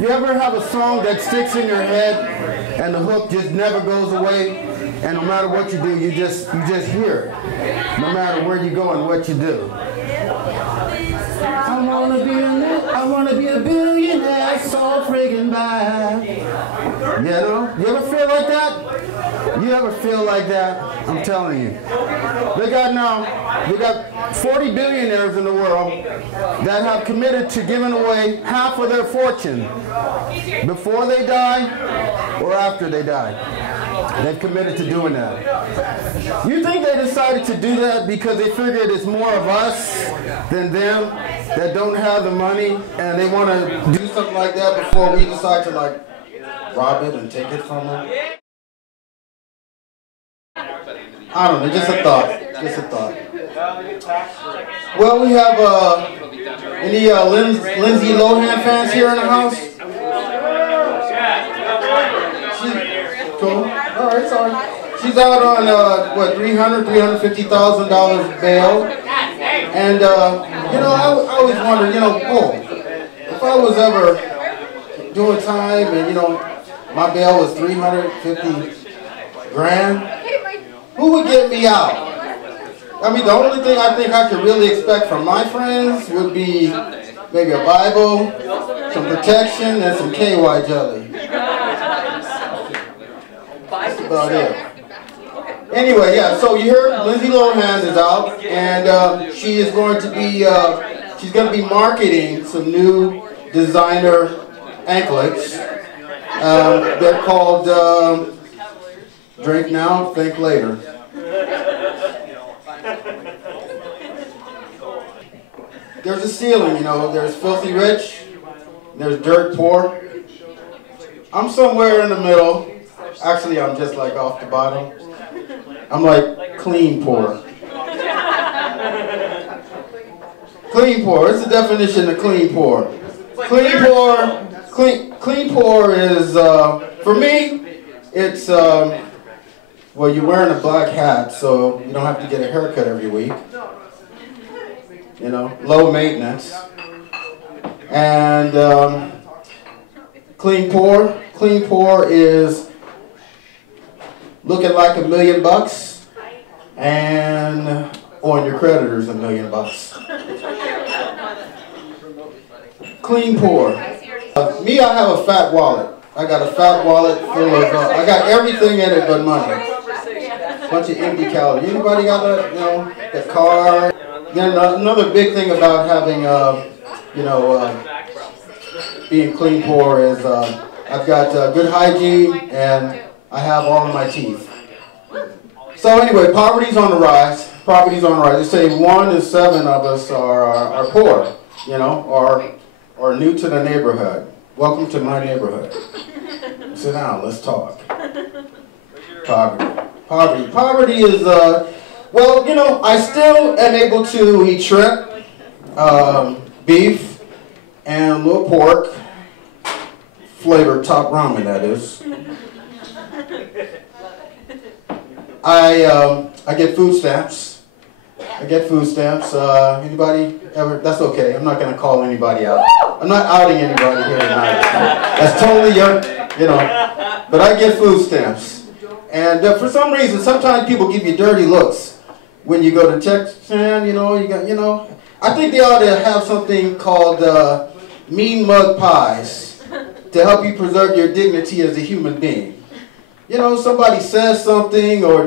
You ever have a song that sticks in your head and the hook just never goes away, and no matter what you do, you just hear it, no matter where you go and what you do? I wanna be a billionaire, so friggin' bad. You know? You ever feel like that? You ever feel like that? I'm telling you. They got 40 billionaires in the world that have committed to giving away half of their fortune before they die or after they die. They've committed to doing that. You think they decided to do that because they figured it's more of us than them that don't have the money, and they want to do something like that before we decide to like rob it and take it from them? I don't know, just a thought. Just a thought. Well, we have any Lindsay Lohan fans here in the house? Cool. All right, sorry. She's out on what, $350,000 bail, and you know, I always wondered, you know, if I was ever doing time and you know my bail was 350 grand, who would get me out? I mean, the only thing I think I could really expect from my friends would be maybe a Bible, some protection, and some KY jelly. That's about it. Anyway, yeah, so you heard Lindsay Lohan is out, and she is going to be, she's going to be marketing some new designer anklets. They're called Drink Now, Think Later. There's a ceiling, you know, there's filthy rich, there's dirt poor. I'm somewhere in the middle. Actually, I'm just like off the bottom. I'm like clean poor. Clean poor. What's the definition of clean poor? Clean poor is, for me, it's, well, you're wearing a black hat, so you don't have to get a haircut every week. You know, low maintenance. And clean poor is looking like $1 million and owing your creditors $1 million. Clean poor. Me, I have a fat wallet. I got a fat wallet full of, I got everything in it but money. Bunch of empty calories. Anybody got a, you know, the car? Then another big thing about having, you know, being clean poor is I've got good hygiene and I have all of my teeth. So anyway, poverty's on the rise. Poverty's on the rise. They say 1 in 7 of us are poor, you know, or new to the neighborhood. Welcome to my neighborhood. Sit down, let's talk. Poverty is, well, you know, I still am able to eat shrimp, beef, and a little pork, flavored top ramen, that is. I get food stamps. Anybody ever? That's okay. I'm not going to call anybody out. I'm not outing anybody here tonight. That's totally you know. But I get food stamps. And for some reason, sometimes people give you dirty looks when you go to Texas. You know, I think they ought to have something called mean mug pies to help you preserve your dignity as a human being. You know, somebody says something or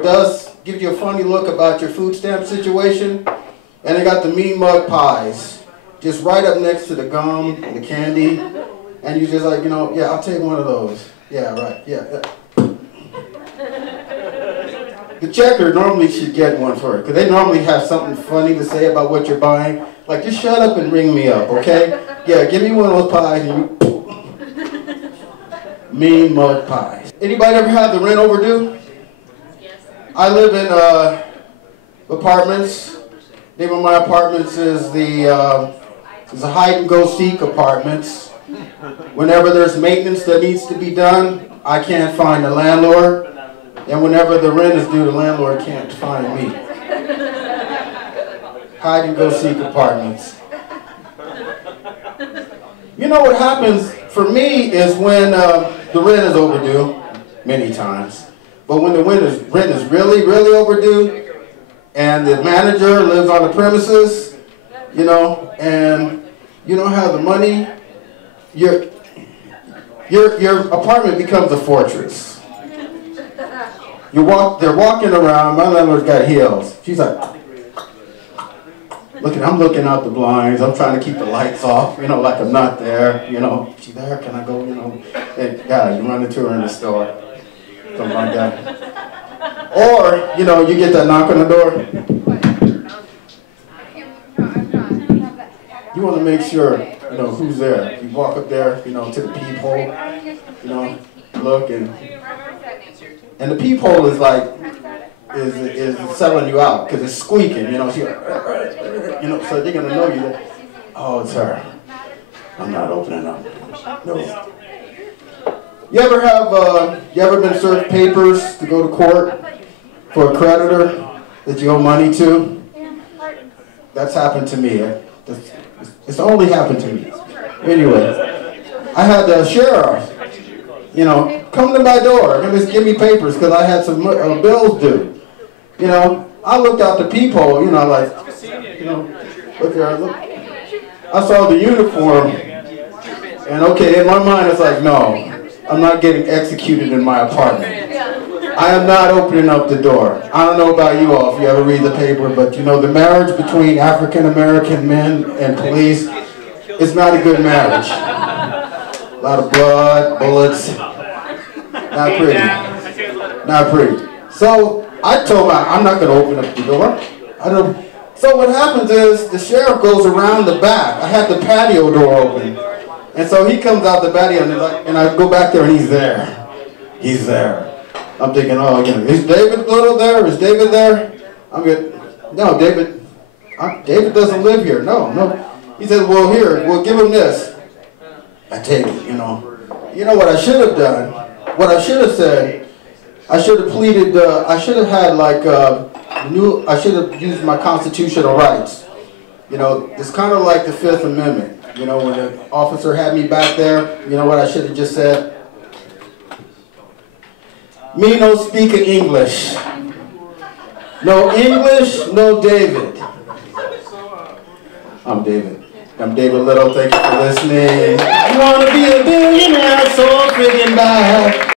gives you a funny look about your food stamp situation, and they got the mean mug pies just right up next to the gum and the candy, and you just like, you know, yeah, I'll take one of those. Yeah, right, yeah. The checker normally should get one for it, because they normally have something funny to say about what you're buying. Like, just shut up and ring me up, okay? Yeah, give me one of those pies and you... Mean mug pies. Anybody ever had the rent overdue? Yes. I live in apartments. The name of my apartments is the hide and go seek apartments. Whenever there's maintenance that needs to be done, I can't find the landlord. And whenever the rent is due, the landlord can't find me. Hide and go seek apartments. You know what happens for me is when the rent is overdue, many times. But when the rent is really, really overdue, and the manager lives on the premises, you know, and you don't have the money, your apartment becomes a fortress. They're walking around. My landlord's got heels. She's like, I'm looking out the blinds. I'm trying to keep the lights off, you know, like I'm not there. You know, she there? Can I go? You know, and yeah, you run into her in the store, something like that. Or you know, you get that knock on the door. You want to make sure you know who's there. You walk up there, you know, to the peephole, you know, look and the peephole is like is selling you out because it's squeaking, you know. She's like, you know, so they're gonna know you. That, oh, it's her. I'm not opening up. No. You ever been served papers to go to court for a creditor that you owe money to? That's happened to me. It's only happened to me. Anyway, I had the sheriff, you know, come to my door and just give me papers because I had some bills due. You know, I looked out the peephole, you know, like, you know, look there, I saw the uniform, and okay, in my mind it's like, no, I'm not getting executed in my apartment. I am not opening up the door. I don't know about you all if you ever read the paper, but you know, the marriage between African American men and police is not a good marriage. A lot of blood, bullets, not pretty, not pretty. So I told her, I'm not going to open up the door. So what happens is the sheriff goes around the back. I had the patio door open. And so he comes out the patio and I go back there and he's there. He's there. I'm thinking, oh, you know, is David Little there? Is David there? I'm good. No, David doesn't live here. No, no. He said, well, here, we'll give him this. I take it, you know. You know what I should have done? What I should have said, I should have pleaded, I should have had like, I should have used my constitutional rights. You know, it's kind of like the Fifth Amendment. You know, when the officer had me back there, you know what I should have just said? Me no speak English. No English, no David. I'm David. I'm David Little. Thank you for listening. You want to be a billionaire so friggin' bad.